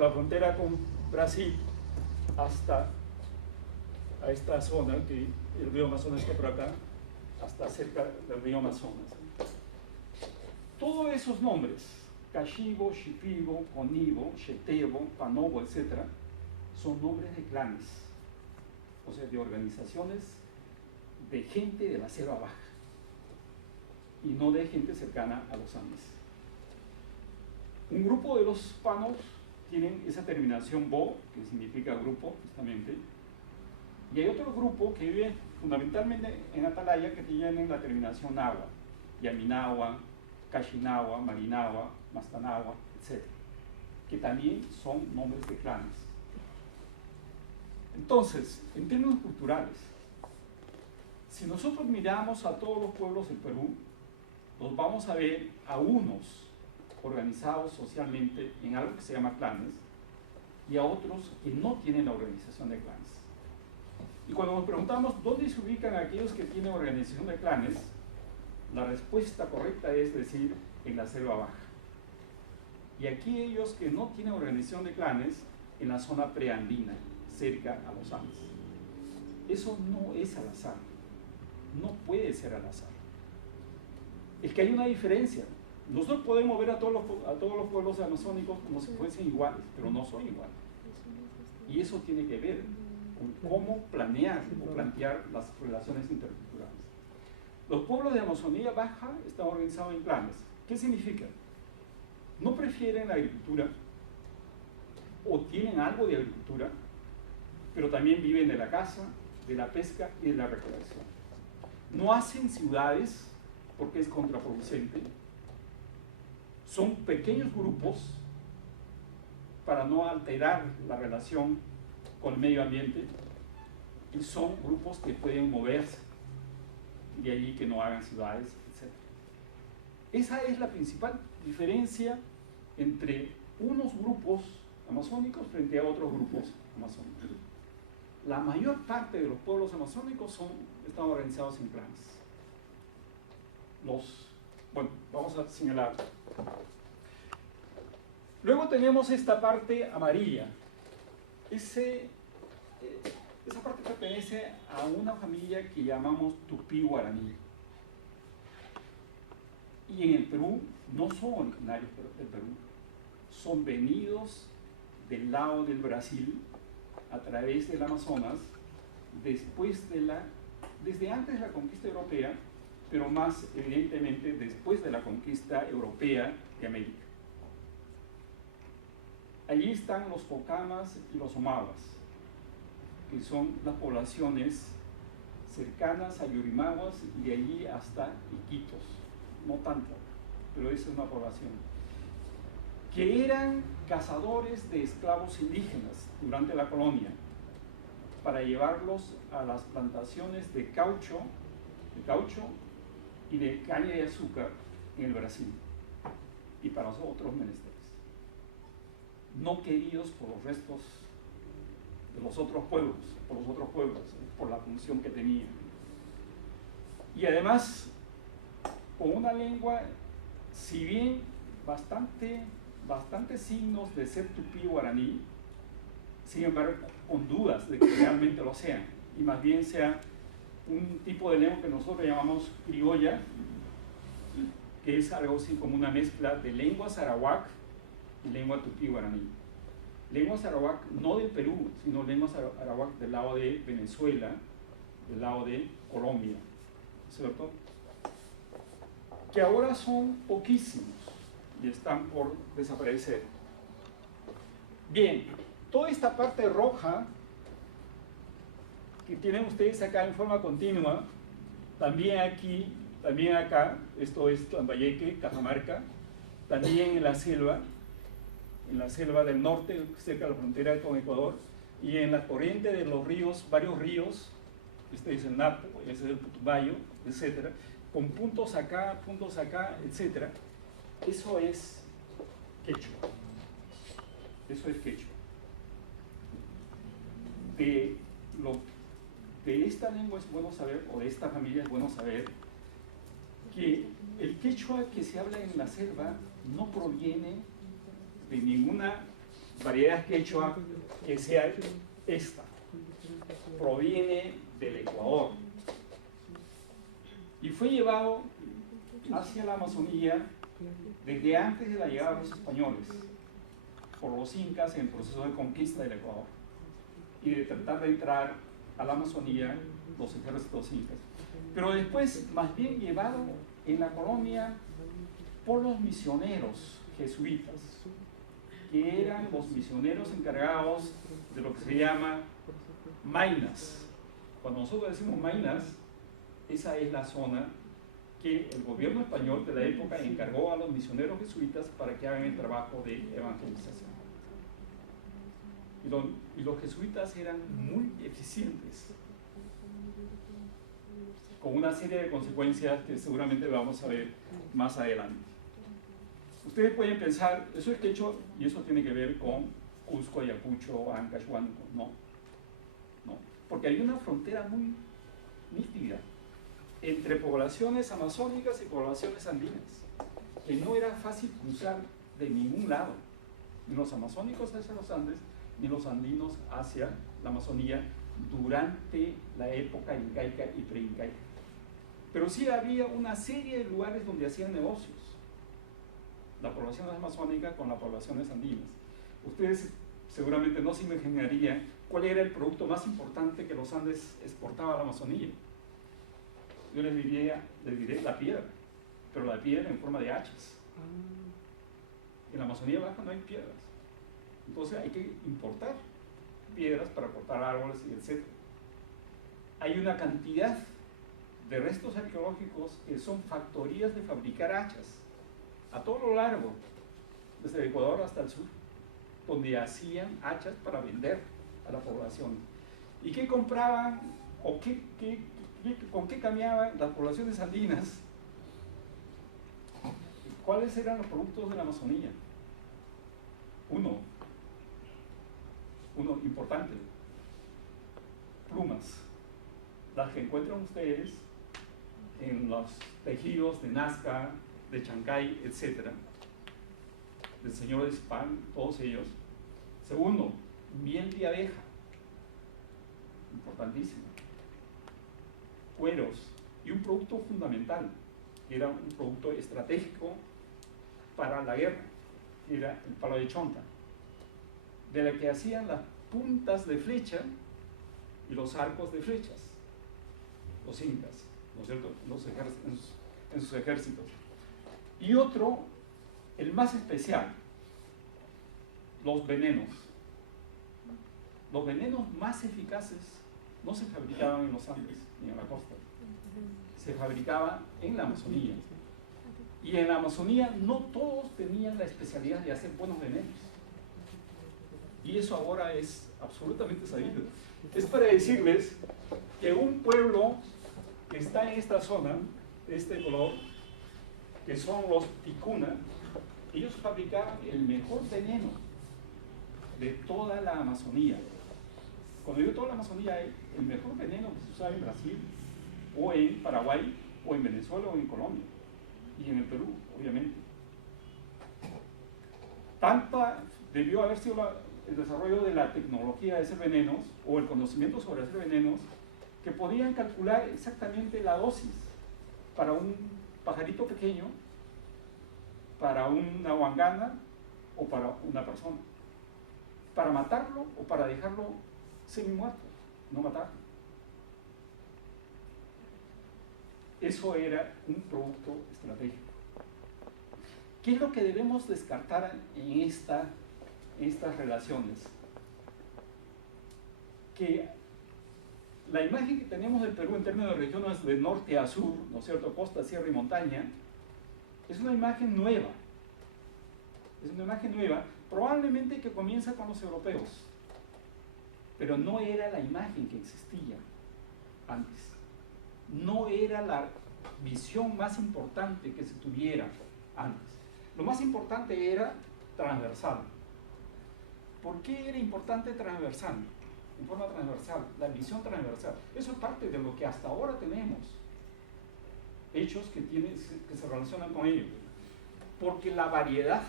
por la frontera con Brasil hasta a esta zona, que el río Amazonas está por acá, hasta cerca del río Amazonas. Todos esos nombres, Caxibo, Shipibo, Conibo, Xetebo, Panobo, etc., son nombres de clanes, o sea, de organizaciones de gente de la selva baja y no de gente cercana a los Andes. Un grupo de los panos tienen esa terminación bo, que significa grupo, justamente, y hay otro grupo que vive fundamentalmente en Atalaya que tienen la terminación agua, Yaminagua, Caxinagua, Marinagua, Mastanagua, etc., que también son nombres de clanes. Entonces, en términos culturales, si nosotros miramos a todos los pueblos del Perú, los vamos a ver a unos organizados socialmente en algo que se llama clanes y a otros que no tienen la organización de clanes. Y cuando nos preguntamos dónde se ubican aquellos que tienen organización de clanes, la respuesta correcta es decir, en la selva baja. Y aquellos que no tienen organización de clanes, en la zona preandina, cerca a los Andes. Eso no es al azar, no puede ser al azar. Es que hay una diferencia. Nosotros podemos ver a todos los pueblos amazónicos como si fuesen iguales, pero no son iguales. Y eso tiene que ver con cómo planear o plantear las relaciones interculturales. Los pueblos de Amazonía Baja están organizados en clanes. ¿Qué significa? No prefieren la agricultura o tienen algo de agricultura, pero también viven de la caza, de la pesca y de la recolección. No hacen ciudades porque es contraproducente. Son pequeños grupos para no alterar la relación con el medio ambiente y son grupos que pueden moverse, de allí que no hagan ciudades, etc. Esa es la principal diferencia entre unos grupos amazónicos frente a otros grupos amazónicos. La mayor parte de los pueblos amazónicos están organizados en clanes. Bueno, vamos a señalar. Luego tenemos esta parte amarilla. Esa parte pertenece a una familia que llamamos Tupí-Guaraní. Y en el Perú no son originarios del Perú, son venidos del lado del Brasil a través del Amazonas desde antes de la conquista europea, pero más evidentemente después de la conquista europea de América. Allí están los Pocamas y los Omaguas, que son las poblaciones cercanas a Yurimaguas y de allí hasta Iquitos, no tanto, pero esa es una población, que eran cazadores de esclavos indígenas durante la colonia para llevarlos a las plantaciones de caucho y de caña de azúcar en el Brasil y para otros menesteres, no queridos por los restos de los otros pueblos, por la función que tenían. Y además, con una lengua, si bien bastante signos de ser tupí-guaraní, sin embargo, con dudas de que realmente lo sean, y más bien sea un tipo de lengua que nosotros llamamos criolla, que es algo así como una mezcla de lengua sarawak y lengua tupí-guaraní. Lengua sarawak no del Perú, sino lengua sarawak del lado de Venezuela, del lado de Colombia, ¿cierto? Que ahora son poquísimos y están por desaparecer. Bien, toda esta parte roja que tienen ustedes acá en forma continua, también aquí, también acá, esto es Lambayeque, Cajamarca, también en la selva del norte, cerca de la frontera con Ecuador, y en la corriente de los ríos, varios ríos, este es el Napo, ese es el Putumayo, etc., con puntos acá, etc. Eso es quechua. Eso es quechua. De esta lengua es bueno saber, o de esta familia es bueno saber, que el quechua que se habla en la selva no proviene de ninguna variedad quechua que sea esta. Proviene del Ecuador y fue llevado hacia la Amazonía desde antes de la llegada de los españoles por los incas en el proceso de conquista del Ecuador y de tratar de entrar a la Amazonía los ejércitos incas, pero después más bien llevado en la colonia por los misioneros jesuitas, que eran los misioneros encargados de lo que se llama Maynas. Cuando nosotros decimos Maynas, esa es la zona que el gobierno español de la época encargó a los misioneros jesuitas para que hagan el trabajo de evangelización. Y los jesuitas eran muy eficientes, con una serie de consecuencias que seguramente vamos a ver más adelante. Ustedes pueden pensar, eso es quechua y eso tiene que ver con Cusco, Ayacucho, Ancash, Huánuco. No, porque hay una frontera muy nítida entre poblaciones amazónicas y poblaciones andinas, que no era fácil cruzar de ningún lado, ni los amazónicos hacia los Andes, ni los andinos hacia la Amazonía durante la época incaica y preincaica. Pero sí había una serie de lugares donde hacían negocios, la población amazónica con las poblaciones andinas. Ustedes seguramente no se imaginarían cuál era el producto más importante que los Andes exportaba a la Amazonía. Yo les diré la piedra, pero la piedra en forma de hachas. En la Amazonía Baja no hay piedras, entonces hay que importar piedras para cortar árboles, etc. Hay una cantidad de restos arqueológicos que son factorías de fabricar hachas a todo lo largo, desde el Ecuador hasta el sur, donde hacían hachas para vender a la población. ¿Y qué compraban o con qué cambiaban las poblaciones andinas? ¿Cuáles eran los productos de la Amazonía? Uno importante: plumas, las que encuentran ustedes en los tejidos de Nazca, de Chancay, etc., del señor de Spam, todos ellos. Segundo, miel de abeja, importantísimo. Cueros, y un producto fundamental, que era un producto estratégico para la guerra, que era el palo de chonta, de la que hacían las puntas de flecha y los arcos de flechas, los incas, ¿no es cierto?, en sus ejércitos. Y otro, el más especial, los venenos. Los venenos más eficaces no se fabricaban en los Andes ni en la costa, se fabricaban en la Amazonía. Y en la Amazonía no todos tenían la especialidad de hacer buenos venenos. Y eso ahora es absolutamente sabido. Es para decirles que un pueblo que está en esta zona, de este color, que son los ticuna, ellos fabricaban el mejor veneno de toda la Amazonía. Cuando digo toda la Amazonía, el mejor veneno que se usaba en Brasil, o en Paraguay, o en Venezuela, o en Colombia, y en el Perú, obviamente. Tanta debió haber sido el desarrollo de la tecnología de hacer venenos, o el conocimiento sobre hacer venenos, que podían calcular exactamente la dosis para un pajarito pequeño, para una huangana o para una persona, para matarlo o para dejarlo semi-muerto, no matarlo. Eso era un producto estratégico. ¿Qué es lo que debemos descartar en estas relaciones? Que la imagen que tenemos del Perú en términos de regiones de norte a sur, ¿no es cierto?, costa, sierra y montaña, es una imagen nueva. Es una imagen nueva, probablemente que comienza con los europeos, pero no era la imagen que existía antes. No era la visión más importante que se tuviera antes. Lo más importante era transversal. ¿Por qué era importante transversal? En forma transversal, la visión transversal. Eso es parte de lo que hasta ahora tenemos. Hechos que se relacionan con ello. Porque la variedad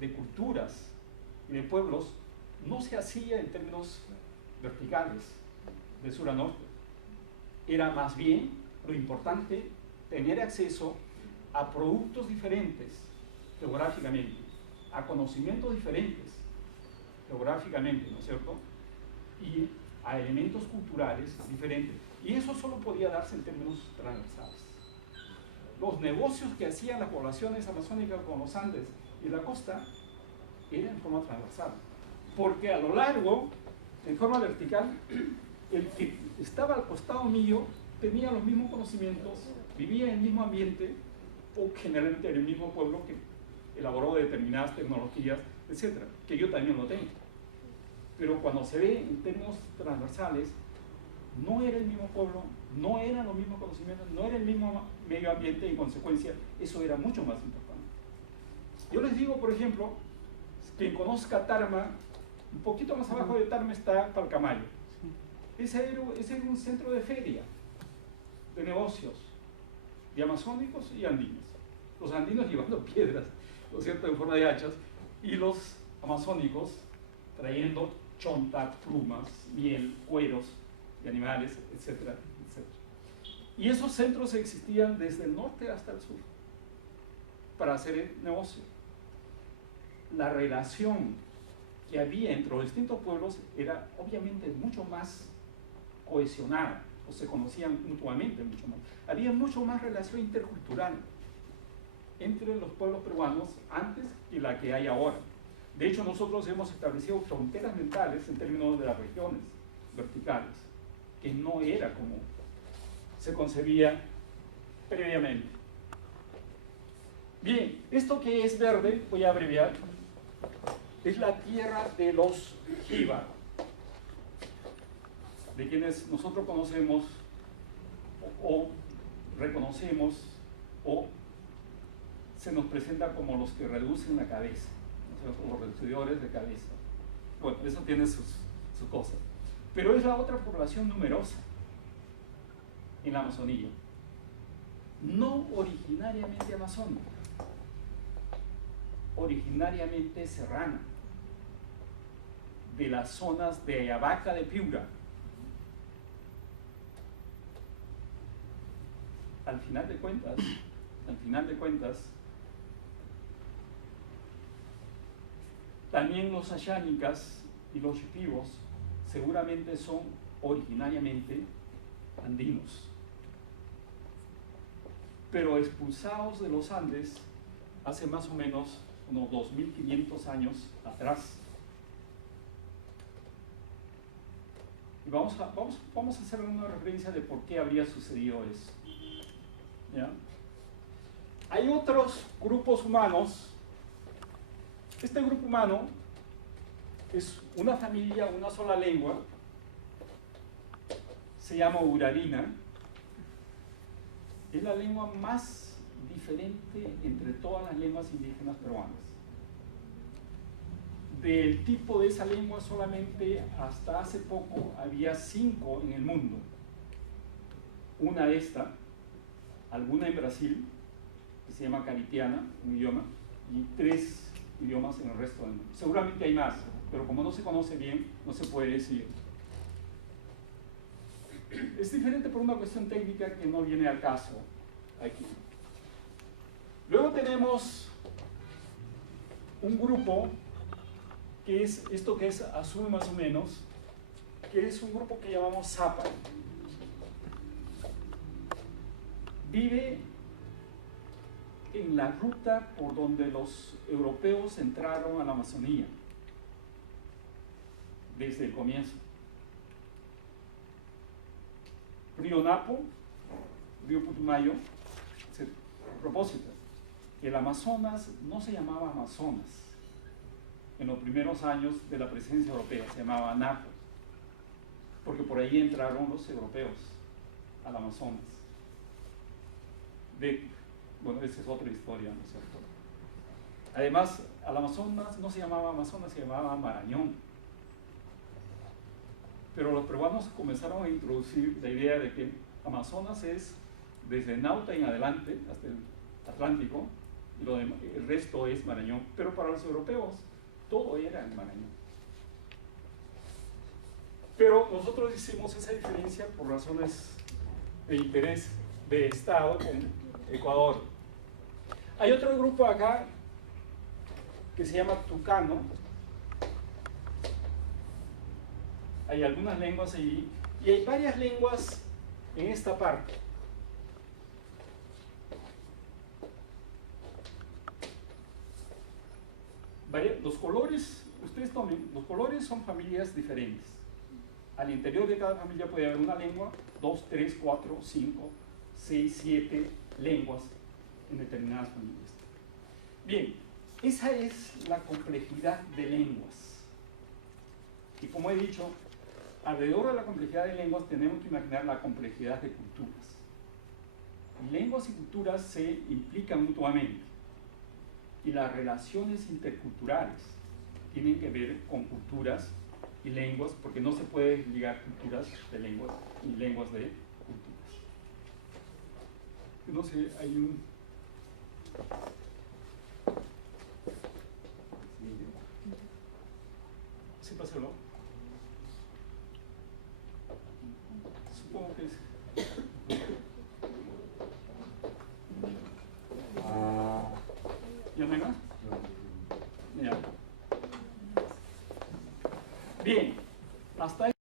de culturas y de pueblos no se hacía en términos verticales, de sur a norte. Era más bien lo importante tener acceso a productos diferentes geográficamente, a conocimientos diferentes geográficamente, ¿no es cierto? Y a elementos culturales diferentes. Y eso solo podía darse en términos transversales. Los negocios que hacían las poblaciones amazónicas con los Andes y la costa eran en forma transversal. Porque a lo largo, en forma vertical, el que estaba al costado mío tenía los mismos conocimientos, vivía en el mismo ambiente, o generalmente en el mismo pueblo que elaboró determinadas tecnologías, etcétera, que yo también lo tengo. Pero cuando se ve en términos transversales, no era el mismo pueblo, no eran los mismos conocimientos, no era el mismo medio ambiente y en consecuencia eso era mucho más importante. Yo les digo, por ejemplo, quien conozca Tarma, un poquito más abajo de Tarma está Palcamayo. Ese era un centro de feria, de negocios, de amazónicos y andinos. Los andinos llevando piedras, ¿no es cierto?, en forma de hachas, y los amazónicos trayendo chonta, plumas, miel, cueros de animales, etcétera, etcétera. Y esos centros existían desde el norte hasta el sur para hacer el negocio. La relación que había entre los distintos pueblos era obviamente mucho más cohesionada, o se conocían mutuamente mucho más. Había mucho más relación intercultural entre los pueblos peruanos antes que la que hay ahora. De hecho, nosotros hemos establecido fronteras mentales en términos de las regiones verticales, que no era como se concebía previamente. Bien, esto que es verde, voy a abreviar, es la tierra de los Jíbaro, de quienes nosotros conocemos o reconocemos o se nos presenta como los que reducen la cabeza, ¿no? Los reductores de cabeza. Bueno, eso tiene sus cosas. Pero es la otra población numerosa en la Amazonía, no originariamente amazónica, originariamente serrana, de las zonas de Ayabaca de Piura. Al final de cuentas, también los ayánicas y los shipibos seguramente son originariamente andinos, pero expulsados de los Andes hace más o menos unos 2500 años atrás. Y vamos a hacer una referencia de por qué habría sucedido eso. ¿Ya? Hay otros grupos humanos. Este grupo humano es una familia, una sola lengua, se llama Urarina. Es la lengua más diferente entre todas las lenguas indígenas peruanas. Del tipo de esa lengua solamente hasta hace poco había 5 en el mundo. Una esta, alguna en Brasil, que se llama caritiana, un idioma, y 3 idiomas en el resto del mundo. Seguramente hay más, pero como no se conoce bien, no se puede decir. Es diferente por una cuestión técnica que no viene al caso aquí. Luego tenemos un grupo que es esto que es azul más o menos, que es un grupo que llamamos Zapa. Vive en la ruta por donde los europeos entraron a la Amazonía desde el comienzo. Río Napo, Río Putumayo, etc. A propósito, el Amazonas no se llamaba Amazonas en los primeros años de la presencia europea, se llamaba Napo, porque por ahí entraron los europeos al Amazonas. Bueno, esa es otra historia, ¿no es cierto? Además, al Amazonas no se llamaba Amazonas, se llamaba Marañón. Pero los peruanos comenzaron a introducir la idea de que Amazonas es desde Nauta en adelante, hasta el Atlántico, y el resto es Marañón. Pero para los europeos, todo era el Marañón. Pero nosotros hicimos esa diferencia por razones de interés de Estado con Ecuador. Hay otro grupo acá que se llama tucano. Hay algunas lenguas allí y hay varias lenguas en esta parte. Los colores, ustedes tomen, los colores son familias diferentes. Al interior de cada familia puede haber una lengua, 2, 3, 4, 5, 6, 7 lenguas en determinadas familias. Bien, esa es la complejidad de lenguas. Y como he dicho, alrededor de la complejidad de lenguas tenemos que imaginar la complejidad de culturas. Lenguas y culturas se implican mutuamente. Y las relaciones interculturales tienen que ver con culturas y lenguas, porque no se puede ligar culturas de lenguas y lenguas de culturas. No sé, hay un... ¿Sí, pásalo? Supongo que es... ¿Ya no hay más? Ya. Bien, hasta ahí.